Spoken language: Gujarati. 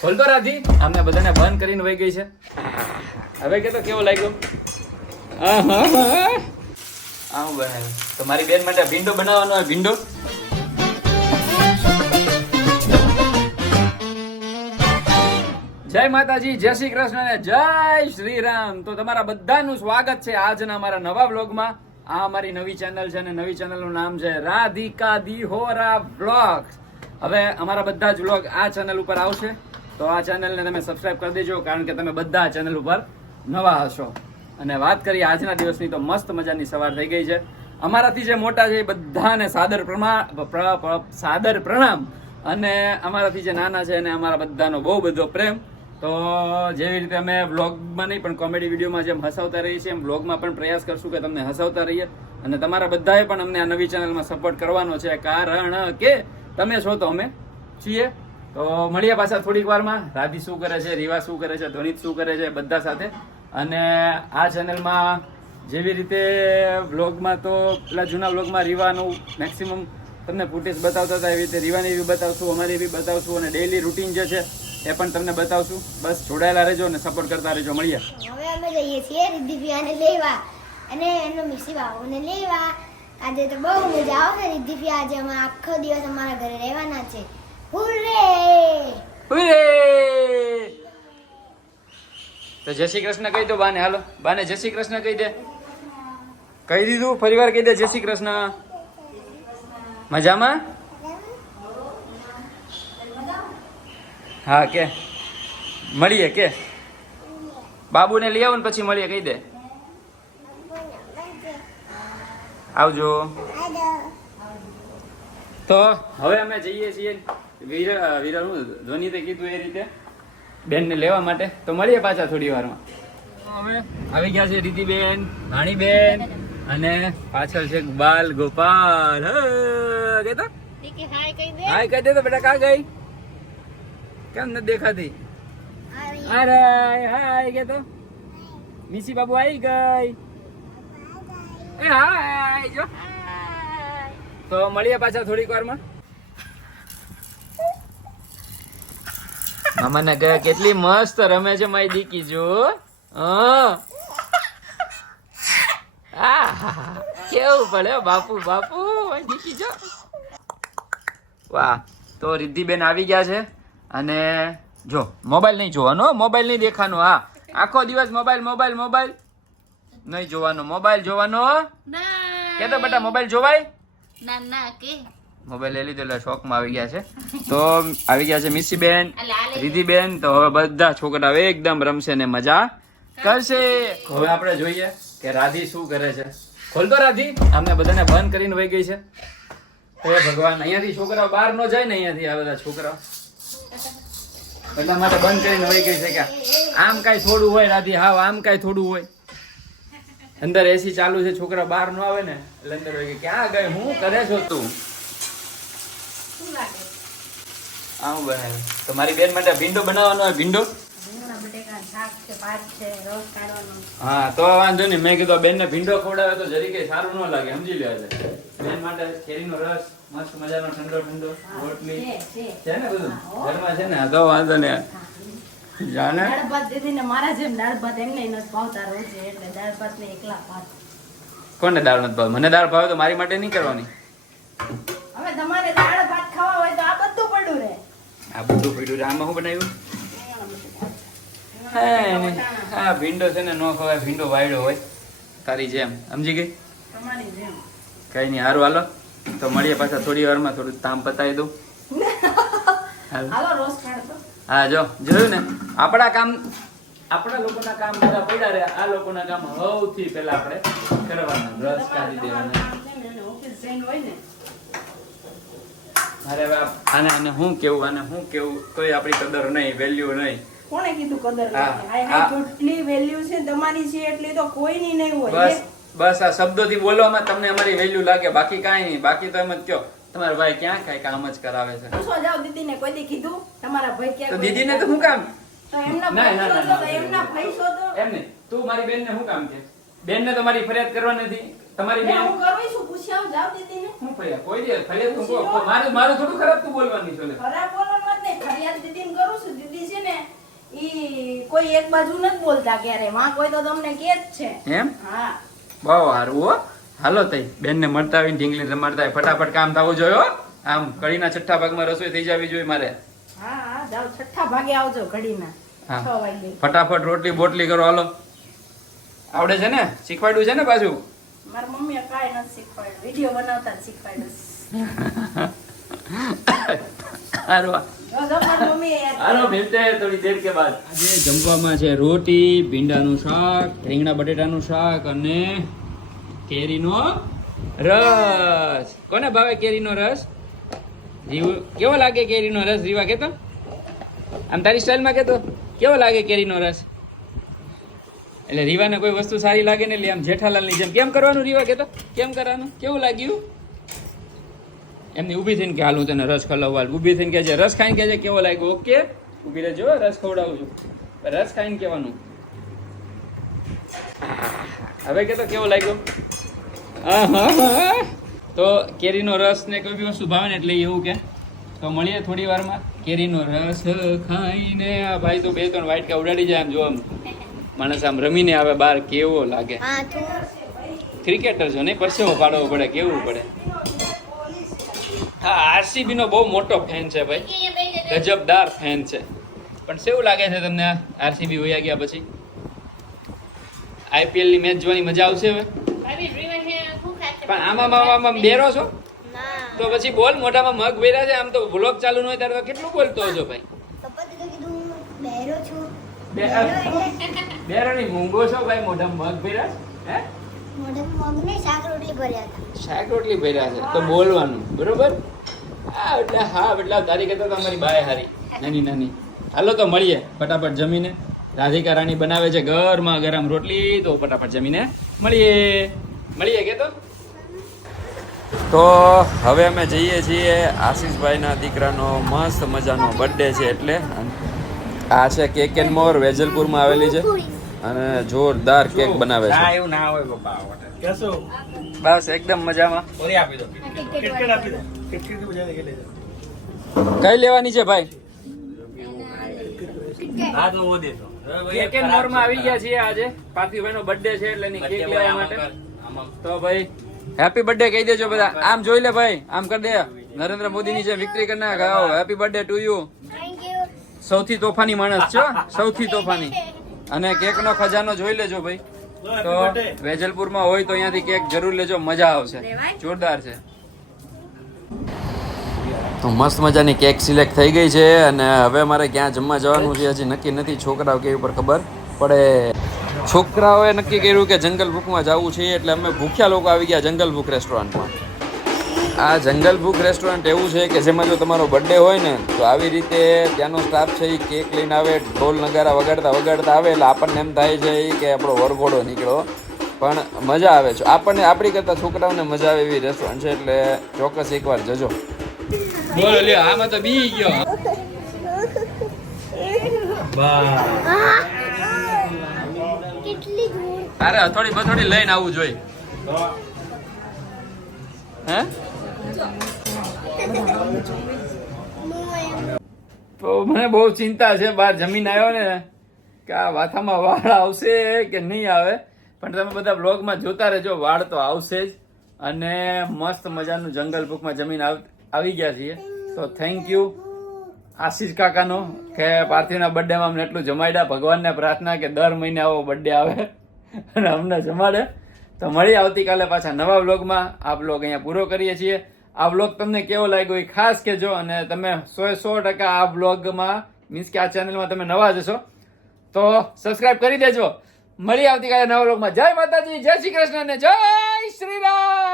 ખોલતો રાધી અમને બધાને બંધ કરીને વહી ગઈ છે. હવે કે તો કેવો લાગ્યો? હું બનાવ્યું તો મારી બેન માટે ભીંડો બનાવવાનો હોય. ભીંડો જય માતાજી, જય શ્રી કૃષ્ણ અને જય શ્રી રામ. તો તમારા બધાનું સ્વાગત છે આજના અમારા નવા વ્લોગમાં. આ અમારી નવી ચેનલ છે અને નવી ચેનલનું નામ છે રાધિકા દિહોરા વ્લોગ્સ. હવે અમારા બધા જ વ્લોગ આ ચેનલ ઉપર આવશે, તો આ ચેનલને તમે સબસ્ક્રાઇબ કરી દેજો, કારણ કે તમે બધા ચેનલ ઉપર નવા હશો. અને વાત કરીએ આજના દિવસની, તો મસ્ત મજાની સવાર થઈ ગઈ છે. અમારાથી જે મોટા છે એ બધાને સાદર પ્રણામ, અને અમારાથી જે નાના છે એને અમારા બધાનો બહુ બધો પ્રેમ. તો જેવી રીતે અમે વ્લોગમાં નહીં પણ કોમેડી વિડીયોમાં જેમ હસાવતા રહીએ છીએ, એમ વ્લોગમાં પણ પ્રયાસ કરશું કે તમને હસાવતા રહીએ. અને તમારા બધાએ પણ અમને આ નવી ચેનલમાં સપોર્ટ કરવાનો છે, કારણ કે તમે છો તો અમે છીએ. તો મળીએ પાછા થોડીક વારમાં. રાધી શું કરે છે, રીવા શું કરે છે, ધોનિત શું કરે છે, બધા સાથે. અને આ ચેનલમાં જેવી રીતે વ્લોગમાં તો પેલા જૂના વ્લોગમાં રીવાનું મેક્સિમમ તમને ફૂટેજ બતાવતા હતા, એવી રીતે રીવાની બી બતાવશું, અમારી બી બતાવશું, અને ડેઈલી રૂટીન જે છે એ પણ તમને બતાવશું. બસ જોડાયેલા રહેજો અને સપોર્ટ કરતા રહેજો. મળીએ. હવે અમે જઈએ છીએ રિદ્ધિફિયાને લેવા અને એમનો મિસી બાબુને લેવા. આજે તો બહુ મજા આવશે રિદ્ધિફિયા. આજે અમે આખો દિવસ અમારા ઘરે રહેવાના છે. હુર્રે હુર્રે! તો જય શ્રી કૃષ્ણ કહી દો બાને. હાલો બાને જય શ્રી કૃષ્ણ કહી દે. કહી દીધું, ફરી વાર કહી દે જય શ્રી કૃષ્ણ. મજામાં? હા કે મળીએ કે બાબુને લઈ આવો ને પછી મળીએ, કહી દે. આવજો. તો હવે અમે જઈએ છીએ વિરલ ધોનીતે કીધું એ રીતે બેનને લેવા માટે. તો મળીએ પાછા થોડી વારમાં. અમે આવી ગયા છે રીતિબેન, રાણીબેન, અને પાછળ છે બાલ ગોપાલ. કેતો હાય કહી દે તો બેટા. કા ગઈ? કેમ નથી દેખાતી? અરે હાય કે તો મિસી બાબુ આવી ગઈ. એ હાય જો. તો મળીએ પાછા થોડીક વારમાં. મામાને કહે કેટલી મસ્ત રમે છે મારી દીકી. જો કેવું પડે બાપુ બાપુ મારી દીકી જો. વાહ. તો રિદ્ધિબેન આવી ગયા છે. અને જો મોબાઈલ નહીં જોવાનો, મોબાઈલ નહીં દેખાનો. હા, આખો દિવસ મોબાઈલ મોબાઈલ મોબાઈલ નહીં જોવાનો. મોબાઈલ જોવાનો કે તો બેટા મોબાઈલ જોવાય ના કે મોબાઈલ લઈ લીધો એટલે શોખમાં આવી ગયા છે. તો આવી ગયા છે મિસી બેન, રીધિ બેન. તો હવે બધા છોકરાઓ એકદમ રમશે ને મજા કરશે. હવે આપણે જોઈએ કે રાધી શું કરે છે. ખોલતો રાધી અમને બધાને બંધ કરીને વહી ગઈ છે. હે ભગવાન, અહીંયાથી છોકરાઓ બહાર ન જાય ને, અહીંયાથી આ બધા છોકરાઓ એટલા માટે બંધ કરીને વહી ગઈ છે કે આમ કઈ થોડું હોય રાધી. હા, આમ કઈ થોડું હોય. અંદર એસી ચાલુ છે, છોકરા બહાર ન આવે ને એટલે અંદર હોય કે ક્યાં ગઈ, હું કરે છો તું? આવું બનાવ્યું તો મારી બેન માટે ભીંડો બનાવવાનો હોય. ભીંડો હા, તો વાંધો નહીં. મેં કીધું બેન ને ભીંડો ખવડાવે તો જરી કઈ સારું ન લાગે, સમજી લે. બેન માટે કેરીનો રસ મસ્ત મજાનો ઠંડો ઠંડો, રોટલી છે ને બધું ઘરમાં છે ને. તો વાંધો નહીં. જાને દાળ ભાત દીદી ને મારા જેમ દાળ ભાત એમને નથી ભાવતા રોજે, એટલે દાળ ભાત ને એકલા ભાત. કોને દાળ નથી ભાવ? મને દાળ ભાવે તો મારી માટે નહીં કરવાની. હવે તમારે દાળ ભાત ખાવા હોય તો આ બધું પડ્યું રે. આ બધું પડ્યું રે. આમાં શું બનાવ્યું? હા, ભીંડો છે ને, નો ખવાય. ભીંડો વાયડો હોય તારી જેમ, સમજી ગઈ? તમારી જેમ કઈ નહીં. હારું હાલો, તો મળીએ પાછા થોડી વારમાં. થોડું તામ પતાવી દઉં. હાલો રોજ ખાડતો. હા, જો જોયું ને, આપણા લોકોના કામ બધા પડ્યા રહ્યા. આ લોકોના કામ સૌથી પહેલા આપણે કરવાના, બ્રશ કાઢી દેવાના. ઓફિસ જઈને હોય ને અરે આને હું કેવું કોઈ આપણી કદર નહીં, વેલ્યુ નહીં. કોણે કીધું કદર હા, નથી? હા. કેટલી વેલ્યુ છે તમારી છે એટલી તો કોઈની નહીં હોય. બસ બસ આ શબ્દોથી બોલવામાં તમને અમારી વેલ્યુ લાગે, બાકી કાંઈ નહીં. બાકી તો એમ જ કયો તમારા ભાઈ ક્યાં કઈ કામ જ કરાવે છે. પૂછવા જાવ દીદીને, કોઈ દી કીધું તમારા ભાઈ ક્યાં? તો દીદીને તો શું કામ? તો એમના ના, ના, ના, ના, ભાઈ એમના ભાઈ શોધો. એમ નહીં, તું મારી બેનને શું કામ કે? બેનને તો મારી ફરિયાદ કરવા નથી. તમારી બેન હું કરું છું, પૂછી આવ જાવ દીદીને. શું ફરિયાદ? કોઈ દે ફરિયાદ તું મારું થોડું ખરાબ તું બોલવાની છો. ખરાબ બોલવાનું જ નહીં, ફરિયાદ દીદીને કરું છું. કોઈ એક બાજુ નથી બોલતા ક્યારે, માં કોઈ તો તમને કે જ છે. એમ હા બહુ સારું હો. હાલો તઈ બેનને મળતા આવીને ઢીંગલી રમાડતા હોય. ફટાફટ કામ થવું જોઈએ હો. આમ કઢીના છઠ્ઠા ભાગમાં રસોઈ થઈ જવી જોઈએ મારે. હા હા જાઓ, છઠ્ઠા ભાગે આવજો ઘડીના હા. 6 વાગે. ફટાફટ રોટલી બોટલી કરો હાલો. આવડે છે ને? શીખવાડ્યું છે ને પાછું? મારી મમ્મીએ કાંઈ નથી શીખવાડ્યું, વિડીયો બનાવતા જ શીખવાડ્યું. હારું. જો જો મારી મમ્મીએ યાદ હાલો મિલતે હૈ થોડી દેર કે બાદ. આજે જમવામાં છે રોટી, ભીંડાનું શાક, રીંગણા બટેટાનું શાક અને કેરીનો રસ. કોને ભાવે કેરીનો રસ? જીવ કેવો લાગે કેરીનો રસ? જીવા કેતો આમ તારી સ્ટાઇલમાં કેતો કેવો લાગે કેરીનો રસ? એટલે રીવાને કોઈ વસ્તુ સારી લાગે ને એટલે આમ જેઠાલાલની જેમ કેમ કરવાનું? રીવા કેતો કેમ કરવાનું? કેવું લાગ્યું? એમની ઊભી થઈને કે હાલું તને રસ ખવડાવવા. ઊભી થઈને કે છે રસ ખાઈને કે છે કેવો લાગ્યો? ઓકે ઊભી રહેજો, રસ ખવડાવું છું. રસ ખાઈને કહેવાનું. હવે કે તો કેવો લાગ્યો? તો કેરીનો રસ ને કોઈ બી વસ્તુ ભાવે ને એટલે એવું કે તો મળીએ થોડી વારમાં. કેરીનો રસ ખાઈને આ ભાઈ તો 2-3 વાટકા ઉડાડી જાય. આમ જો આમ માણસ આમ રમીને આવે બહાર કેવો લાગે. હા તું ક્રિકેટર છો નહીં, પરસેવો પાડવો પડે, કેવું પડે. હા આરસીબી નો બહુ મોટો ફેન છે ભાઈ, ગજબદાર ફેન છે. પણ કેવું લાગે છે તમને આરસીબી વયા ગયા પછી? આઈપીએલ ની મેચ જોવાની મજા આવશે હવે? પણ આમાં બેરો છો ના તો પછી બોલ. મોઢામાં મગ ભર્યા છે. આમ તો વ્લોગ ચાલુ ન હોય ત્યારે તો કેટલું બોલતો હશો ભાઈ? પપ્પા તો કીધું બહેરો છું. બેરો ની મૂંગો છો ભાઈ, મોઢામાં મગ ભર્યા છે? હે મોઢામાં મગ નહીં, શાક રોટલી ભર્યા હતા. શાક રોટલી ભર્યા છે તો બોલવાનું બરોબર. હા એટલે હા એટલે તારી કરતા તો અમારી બાય હારી નાની નાની. હાલો તો મળીએ ફટાફટ જમીને. રાધિકા રાણી બનાવે છે ગરમા ગરમ રોટલી, તો ફટાફટ જમીને મળીએ કે તો હવે અમે જઈએ છીએ. આશીષભાઈના દીકરાનો મસ્ત મજાનો બર્થડે છે એટલે આ છે કેક એન્ડ મોર, વેજલપુરમાં આવેલી છે અને જોરદાર કેક બનાવે છે. એવું ના હોય પપ્પા કેસો બસ એકદમ મજામાં. ઓરી આપી દો કિટકેટ આપી દો કિટકેટ ની બજારે કે લેજો કઈ લેવાની છે ભાઈ? હા તો વો દેજો કેક એન્ડ મોર માં આવી ગયા છીએ આજે. પાર્થિવભાઈ નો બર્થડે છે એટલે એની કેક લેવા માટે. તો ભાઈ હેપી બર્થડે કહી દેજો બધા. આમ જોઈ લે ભાઈ, આમ કરી દે. નરેન્દ્ર મોદી ની જે વિક્ટરી કરી નાખ. Happy birthday to you. Thank you. સૌથી તોફાની માણસ છો, સૌથી તોફાની. અને કેક નો ખજાનો જોઈ લેજો ભાઈ. તો વેજલપુરમાં હોય તો અહીંયાથી કેક જરૂર લેજો, મજા આવશે, જોરદાર છે. તો મસ્ત મજાની કેક સિલેક્ટ થઈ ગઈ છે અને હવે અમારે ક્યાં જમવા જવાનું છે હજી નક્કી નથી. છોકરાઓ કેવી પર ખબર પડે. છોકરાઓએ નક્કી કર્યું કે જંગલ બુકમાં જવું છે એટલે અમે ભૂખ્યા લોકો આવી ગયા જંગલ બુક રેસ્ટોરન્ટમાં. આ જંગલ બુક રેસ્ટોરન્ટ એવું છે કે જેમાં જો તમારો બર્થડે હોય ને તો આવી રીતે ત્યાંનો સ્ટાફ છે એ કેક લઈને આવે, ઢોલ નગારા વગાડતા આવે એટલે આપણને એમ થાય છે કે આપણો વરઘોડો નીકળો. પણ મજા આવે છે આપણને, આપણી કરતાં છોકરાઓને મજા આવે એવી રેસ્ટોરન્ટ છે એટલે ચોક્કસ એકવાર જજો. બોલો લ્યો, આમાં તો બી ગયો. કેટલી દૂર. અરે હથોડી બથોડી લઈને આવવું જોઈએ. હે તો મને બહુ ચિંતા છે. બહાર જમીન આવ્યો ને કે આ વાથામાં વાળ આવશે કે નહીં આવે. પણ તમે બધા બ્લોગમાં જોતા રહેજો, વાળ તો આવશે જ. અને મસ્ત મજાનું જંગલ બુકમાં જમીન આવી ગયા છીએ. તો થેન્ક યુ આશીષ કાકાનો કે પાર્થિવના બર્થડેમાં અમને એટલું જમાડ્યા. ભગવાનને પ્રાર્થના કે દર મહિને આવો બર્થડે આવે અને અમને જમાડે. તો મળી આવતીકાલે પાછા નવા વ્લોગમાં. આ વ્લોગ અહીંયા પૂરો કરીએ છીએ. આ વ્લોગ તમને કેવો લાગ્યો એ ખાસ કહેજો. અને તમે 100% આ વ્લોગમાં મીન્સ કે આ ચેનલમાં તમે નવા જશો તો સબસ્ક્રાઇબ કરી દેજો. મળી આવતીકાલે નવા વ્લોગમાં. જય માતાજી, જય શ્રી કૃષ્ણ અને જય શ્રી રામ.